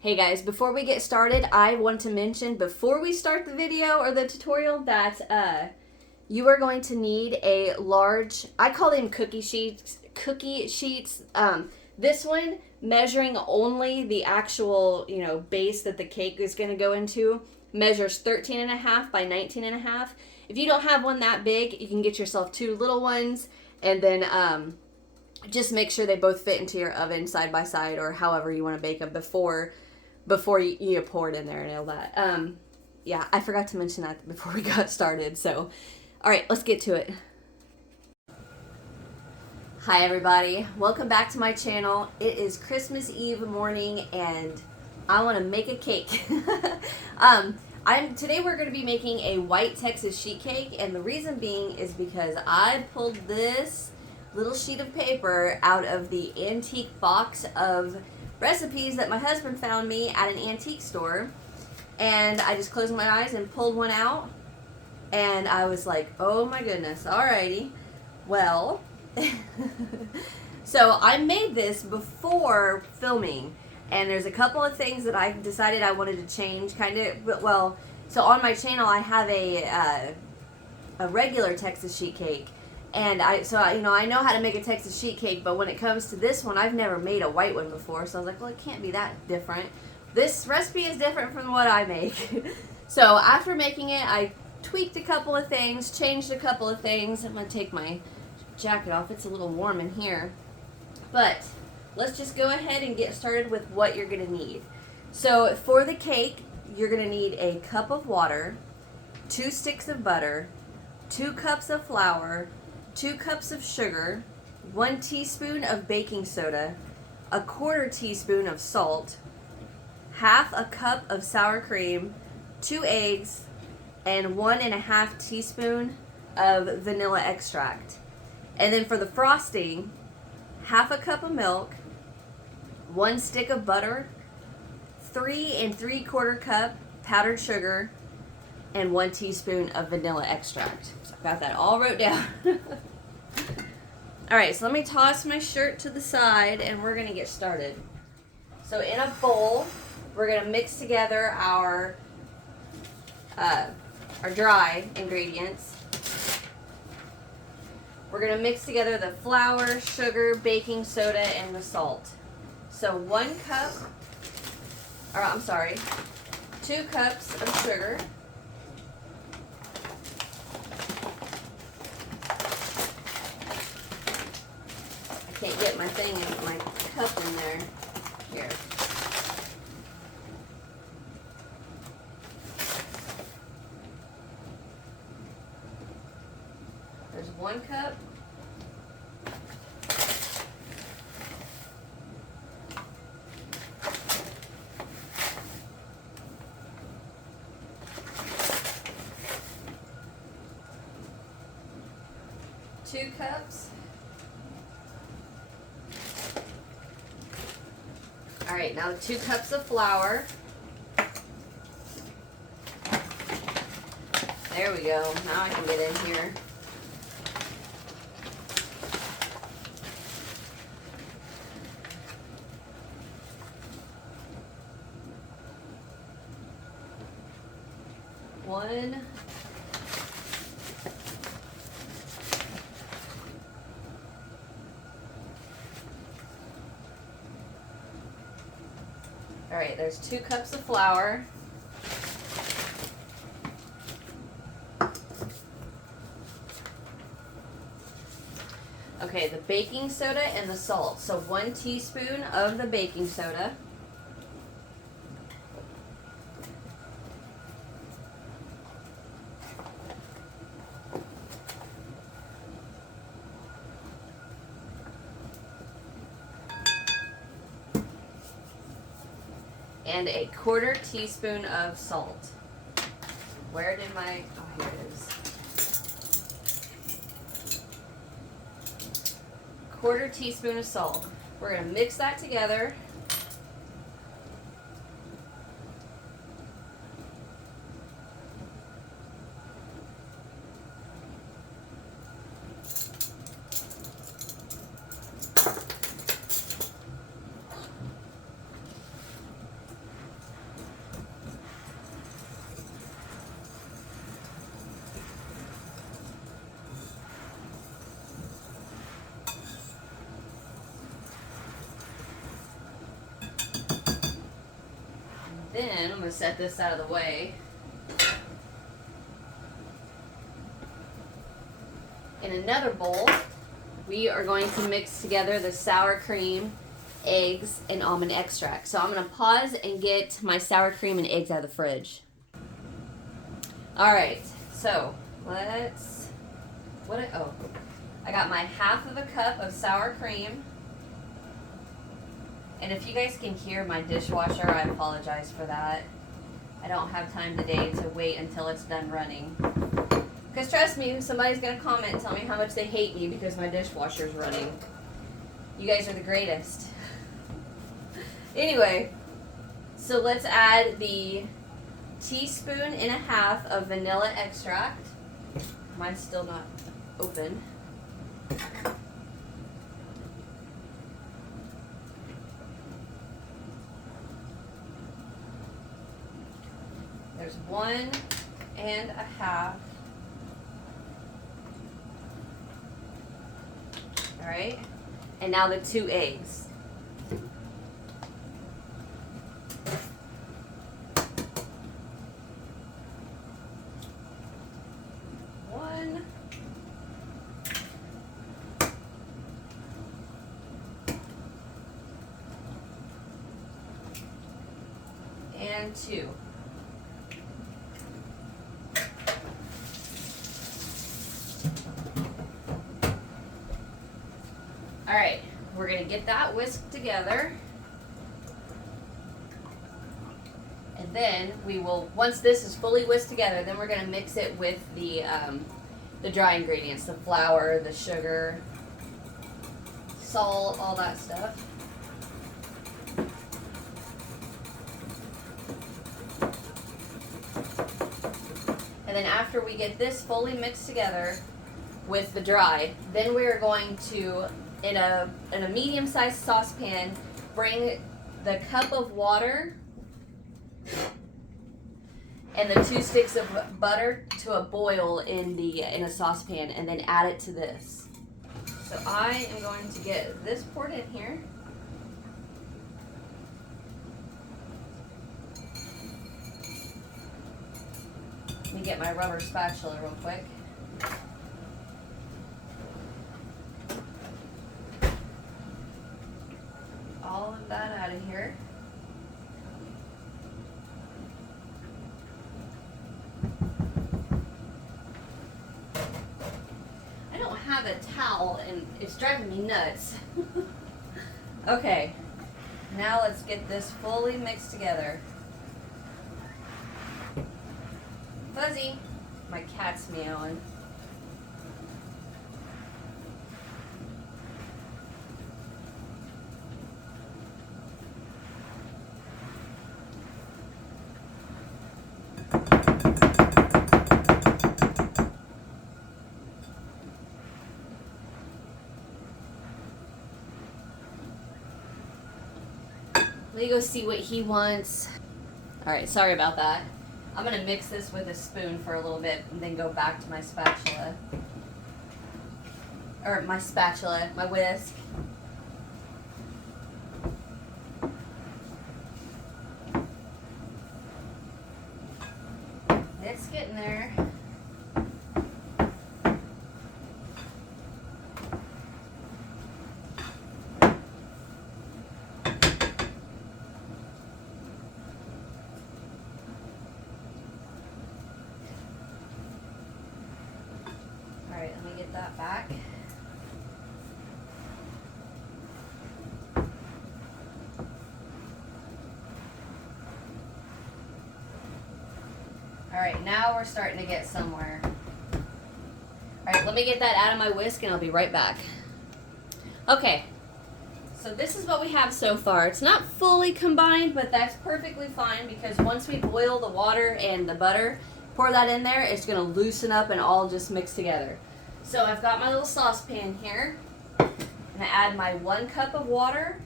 Hey guys, before we get started, I want to mention before we start the video or the tutorial that you are going to need a large, I call them cookie sheets. This one measuring only the actual, base that the cake is going to go into measures 13 and a half by 19 and a half. If you don't have one that big, you can get yourself two little ones and then just make sure they both fit into your oven side by side or however you want to bake them before you pour it in there and all that. Yeah, I forgot to mention that before we got started. So, all right, let's get to it. Hi everybody, welcome back to my channel. It is Christmas Eve morning and I want to make a cake. Today we're going to be making a white Texas sheet cake, and the reason being is because I pulled this little sheet of paper out of the antique box of recipes that my husband found me at an antique store, and I just closed my eyes and pulled one out, and I was like, oh my goodness, alrighty, well, so I made this before filming, and there's a couple of things that I decided I wanted to change, so on my channel I have a regular Texas sheet cake. And I know how to make a Texas sheet cake, but when it comes to this one, I've never made a white one before. So I was like, well, it can't be that different. This recipe is different from what I make. So after making it, I tweaked a couple of things, changed a couple of things. I'm going to take my jacket off. It's a little warm in here. But let's just go ahead and get started with what you're going to need. So for the cake, you're going to need a cup of water, 2 sticks of butter, 2 cups of flour, 2 cups of sugar, 1 teaspoon of baking soda, 1/4 teaspoon of salt, 1/2 cup of sour cream, 2 eggs, and 1.5 teaspoon of vanilla extract. And then for the frosting, 1/2 cup of milk, 1 stick of butter, 3 3/4 cup powdered sugar, and 1 teaspoon of vanilla extract. So I've got that all wrote down. Alright, so let me toss my shirt to the side and we're going to get started. So in a bowl, we're going to mix together our dry ingredients. We're going to mix together the flour, sugar, baking soda, and the salt. So 2 cups of sugar. Can't get my thing in my cup in there. Here. There's 1 cup. Two cups. Alright, now 2 cups of flour. There we go. Now I can get in here. One. Alright, there's 2 cups of flour. Okay, the baking soda and the salt. So 1 teaspoon of the baking soda. And 1/4 teaspoon of salt. Where did my, oh, here it is. 1/4 teaspoon of salt. We're going to mix that together. then I'm going to set this out of the way. In another bowl, we are going to mix together the sour cream, eggs, and almond extract. So I'm going to pause and get my sour cream and eggs out of the fridge. Alright, so I got my half of a cup of sour cream. And if you guys can hear my dishwasher, I apologize for that. I don't have time today to wait until it's done running. Because trust me, somebody's going to comment and tell me how much they hate me because my dishwasher's running. You guys are the greatest. Anyway, so let's add the 1.5 teaspoons of vanilla extract. Mine's still not open. There's 1.5. All right, and now the 2 eggs. One. And 2. All right, we're going to get that whisked together. And then we will, once this is fully whisked together, then we're going to mix it with the dry ingredients, the flour, the sugar, salt, all that stuff. And then after we get this fully mixed together with the dry, then we are going to, in a medium-sized saucepan, bring the cup of water and the 2 sticks of butter to a boil in a saucepan, and then add it to this. So I am going to get this poured in here. Let me get my rubber spatula real quick. All of that out of here. I don't have a towel and it's driving me nuts. Okay, now let's get this fully mixed together. Fuzzy, my cat's meowing. Let me go see what he wants. All right, sorry about that. I'm gonna mix this with a spoon for a little bit and then go back to my spatula. Or my whisk. It's getting there. Alright, let me get that back. Alright, now we're starting to get somewhere. Alright, let me get that out of my whisk and I'll be right back. Okay, so this is what we have so far. It's not fully combined, but that's perfectly fine because once we boil the water and the butter, pour that in there, it's going to loosen up and all just mix together. So I've got my little saucepan here. I'm going to add my 1 cup of water.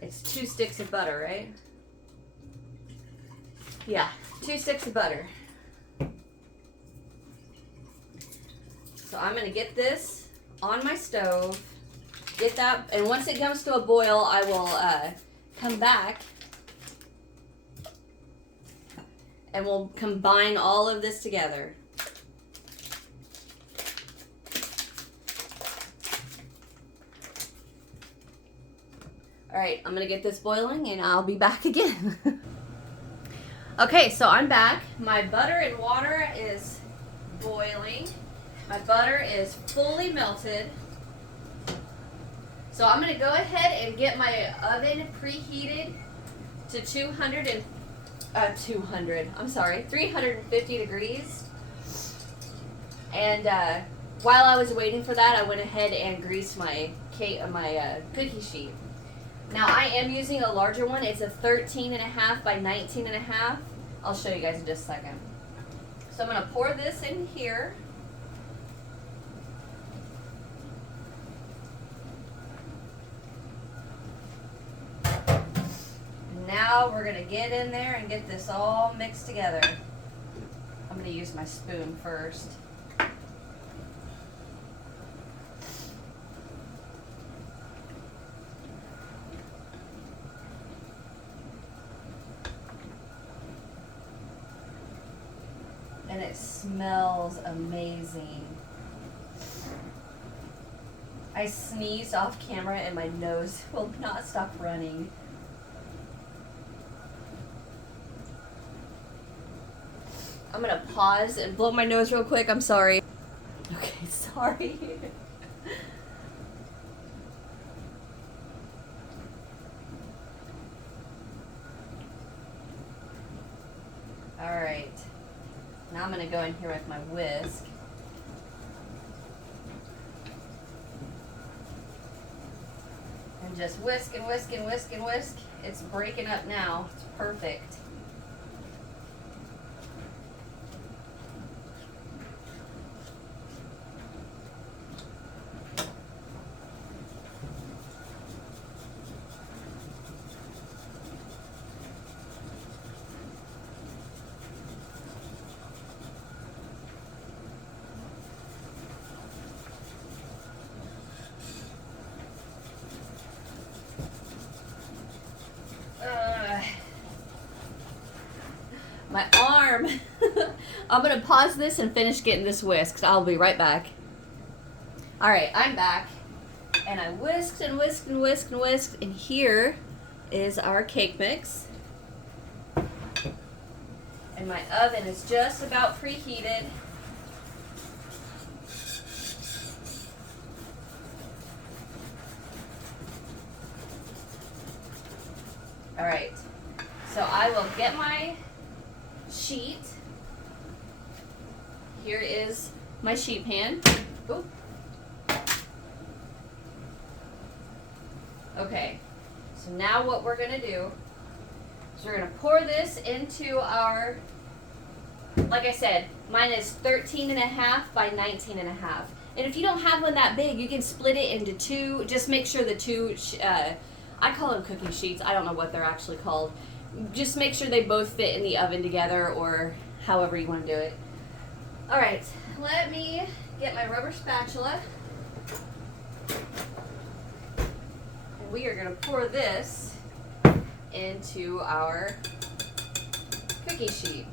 It's 2 sticks of butter, right? Yeah, 2 sticks of butter. So I'm going to get this on my stove get that, and once it comes to a boil, I will come back and we'll combine all of this together. All right, I'm gonna get this boiling and I'll be back again. Okay, so I'm back. My butter and water is boiling. My butter is fully melted. So I'm gonna go ahead and get my oven preheated to 350 degrees. And while I was waiting for that, I went ahead and greased my cookie sheet. Now I am using a larger one. It's a 13.5 by 19.5. I'll show you guys in just a second. So I'm gonna pour this in here. Now we're gonna get in there and get this all mixed together. I'm gonna use my spoon first. And it smells amazing. I sneezed off camera and my nose will not stop running. I'm gonna pause and blow my nose real quick. I'm sorry. Okay, sorry. All right. Now I'm gonna go in here with my whisk. And just whisk and whisk and whisk and whisk. It's breaking up now. It's perfect. My arm. I'm gonna pause this and finish getting this whisked. I'll be right back. All right, I'm back. And I whisked and whisked and whisked and whisked. And here is our cake mix. And my oven is just about preheated. All right, so I will get my sheet. Here is my sheet pan. Ooh. Okay, so now what we're gonna do is we're gonna pour this into our, like I said, mine is 13.5 by 19.5. And if you don't have one that big, you can split it into two. Just make sure the two, I call them cookie sheets. I don't know what they're actually called. Just make sure they both fit in the oven together, or however you want to do it. All right, let me get my rubber spatula. And we are going to pour this into our cookie sheet.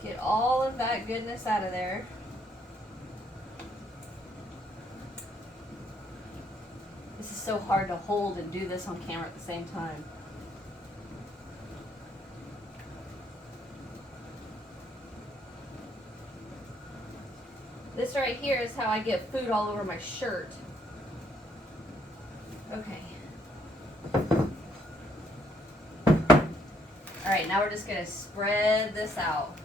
Get all of that goodness out of there. This is so hard to hold and do this on camera at the same time. This right here is how I get food all over my shirt. Okay. All right, now we're just gonna spread this out.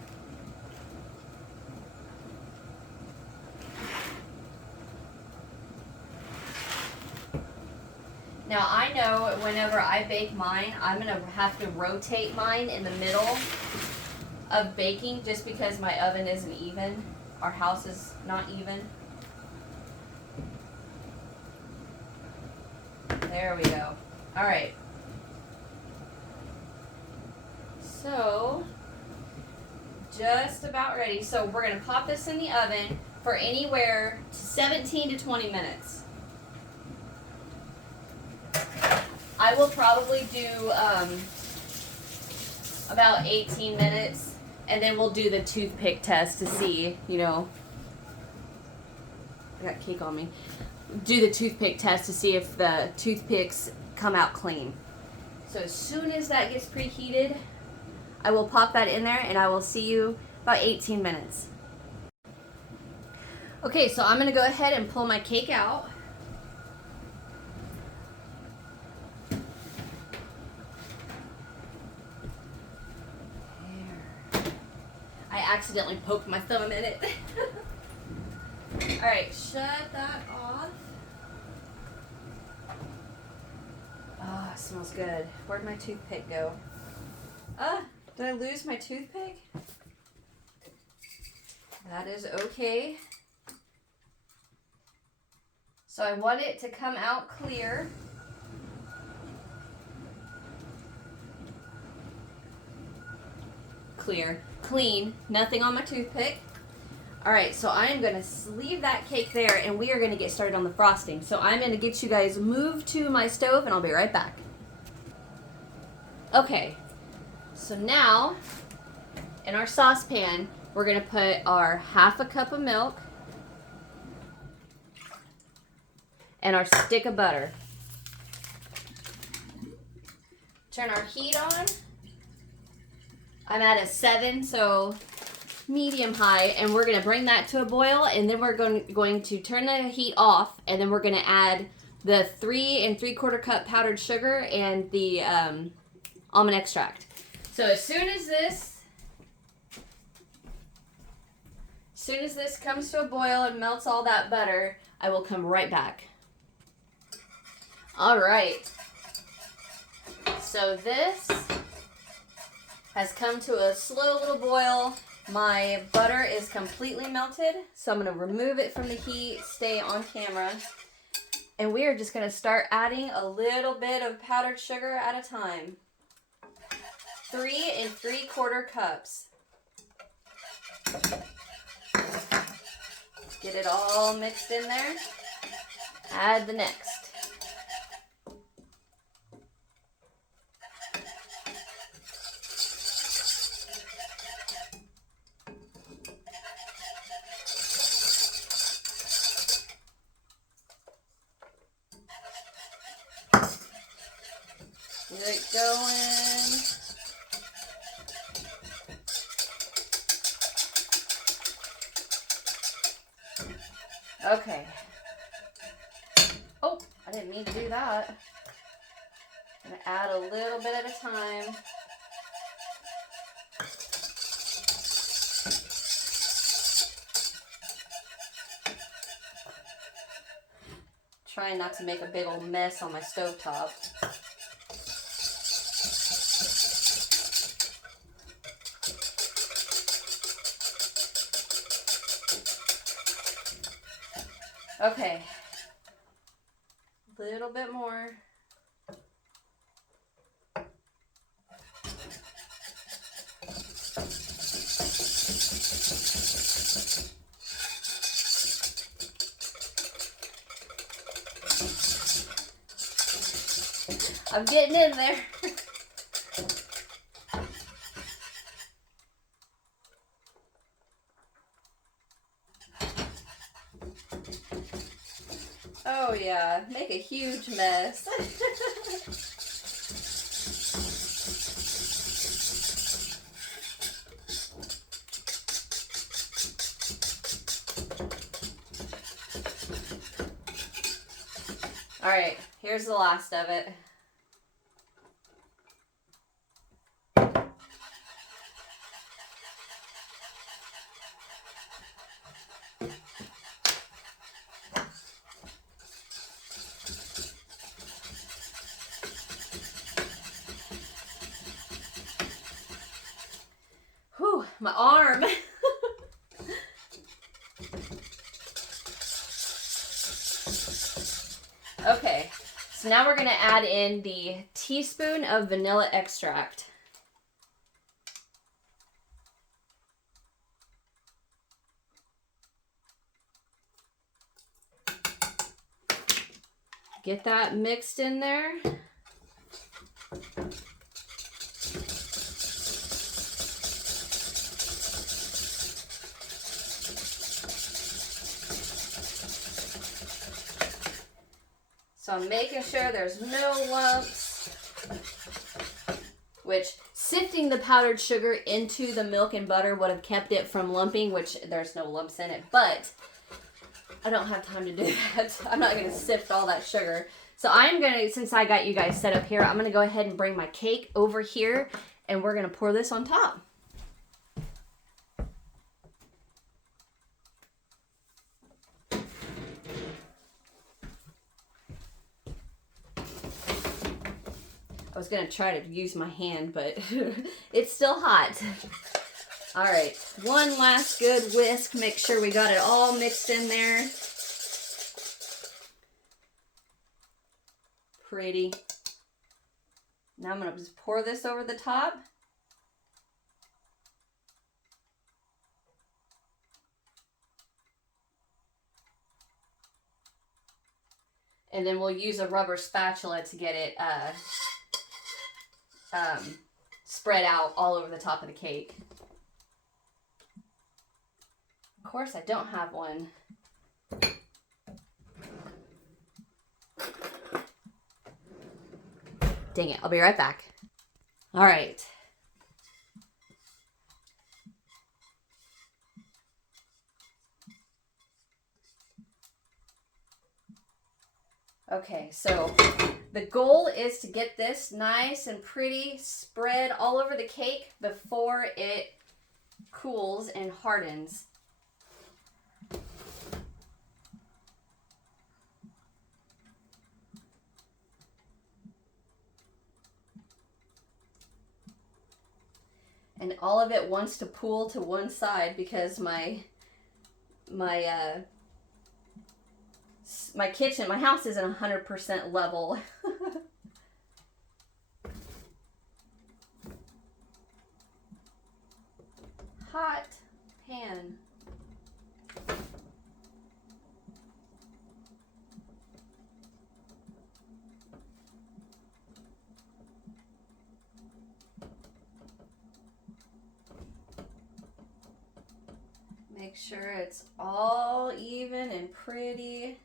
Now I know whenever I bake mine, I'm gonna have to rotate mine in the middle of baking just because my oven isn't even. Our house is not even. There we go. All right, So, just about ready. So we're going to pop this in the oven for anywhere 17 to 20 minutes. I will probably do about 18 minutes, and then we'll do the toothpick test to see, you know, I got cake on me. Do the toothpick test to see if the toothpicks come out clean. So as soon as that gets preheated, I will pop that in there and I will see you about 18 minutes. Okay, so I'm going to go ahead and pull my cake out. I accidentally poked my thumb in it. Alright, shut that off. Oh, it smells good. Where'd my toothpick go? Did I lose my toothpick? That is okay. So I want it to come out clear. Clear. Clean. Nothing on my toothpick. Alright, so I am going to leave that cake there and we are going to get started on the frosting. So I'm going to get you guys moved to my stove and I'll be right back. Okay, so now in our saucepan we're going to put our half a cup of milk and our stick of butter. Turn our heat on. I'm at a 7, so medium high, and we're going to bring that to a boil, and then we're going to turn the heat off, and then we're going to add the 3 3/4 cup powdered sugar and the almond extract. So as soon as this comes to a boil and melts all that butter, I will come right back. All right. So this has come to a slow little boil. My butter is completely melted, so I'm going to remove it from the heat, stay on camera, and we are just going to start adding a little bit of powdered sugar at a time. 3 3/4 cups. Get it all mixed in there. Add the next. Get it going. Okay. Oh, I didn't mean to do that. I'm going to add a little bit at a time. Trying not to make a big old mess on my stovetop. Okay, a little bit more. I'm getting in there. Oh yeah, make a huge mess. All right, here's the last of it. Whew, my arm. Okay, so now we're going to add in the teaspoon of vanilla extract. Get that mixed in there. So I'm making sure there's no lumps, which sifting the powdered sugar into the milk and butter would have kept it from lumping, which there's no lumps in it, but I don't have time to do that. I'm not going to sift all that sugar. So I'm going to, since I got you guys set up here, I'm going to go ahead and bring my cake over here, and we're going to pour this on top. I was going to try to use my hand, but it's still hot. All right, one last good whisk. Make sure we got it all mixed in there. Pretty. Now I'm going to just pour this over the top. And then we'll use a rubber spatula to get it spread out all over the top of the cake. Of course, I don't have one. Dang it, I'll be right back. All right. Okay, so the goal is to get this nice and pretty spread all over the cake before it cools and hardens. And all of it wants to pool to one side because my kitchen, my house isn't 100% level. Hot pan. Make sure it's all even and pretty.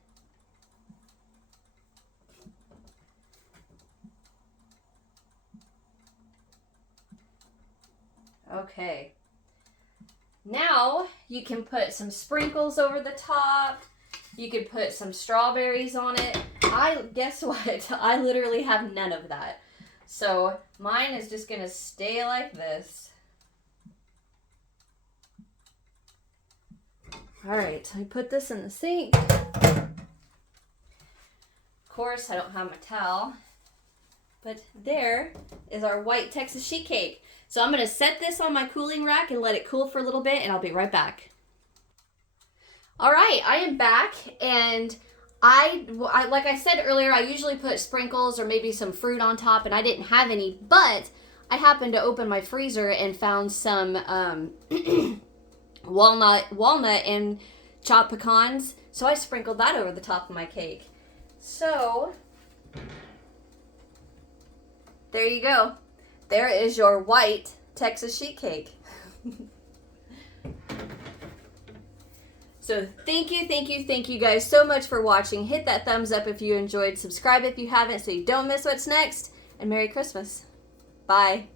Okay. Now you can put some sprinkles over the top. You could put some strawberries on it. Guess what? I literally have none of that. So mine is just gonna stay like this. All right, I put this in the sink. Of course, I don't have my towel, but there is our white Texas sheet cake. So I'm gonna set this on my cooling rack and let it cool for a little bit, and I'll be right back. All right, I am back, and I like I said earlier, I usually put sprinkles or maybe some fruit on top, and I didn't have any, but I happened to open my freezer and found some walnut and chopped pecans, so I sprinkled that over the top of my cake. So there you go. There is your white Texas sheet cake. So thank you guys so much for watching. Hit that thumbs up if you enjoyed. Subscribe if you haven't so you don't miss what's next. And Merry Christmas. Bye.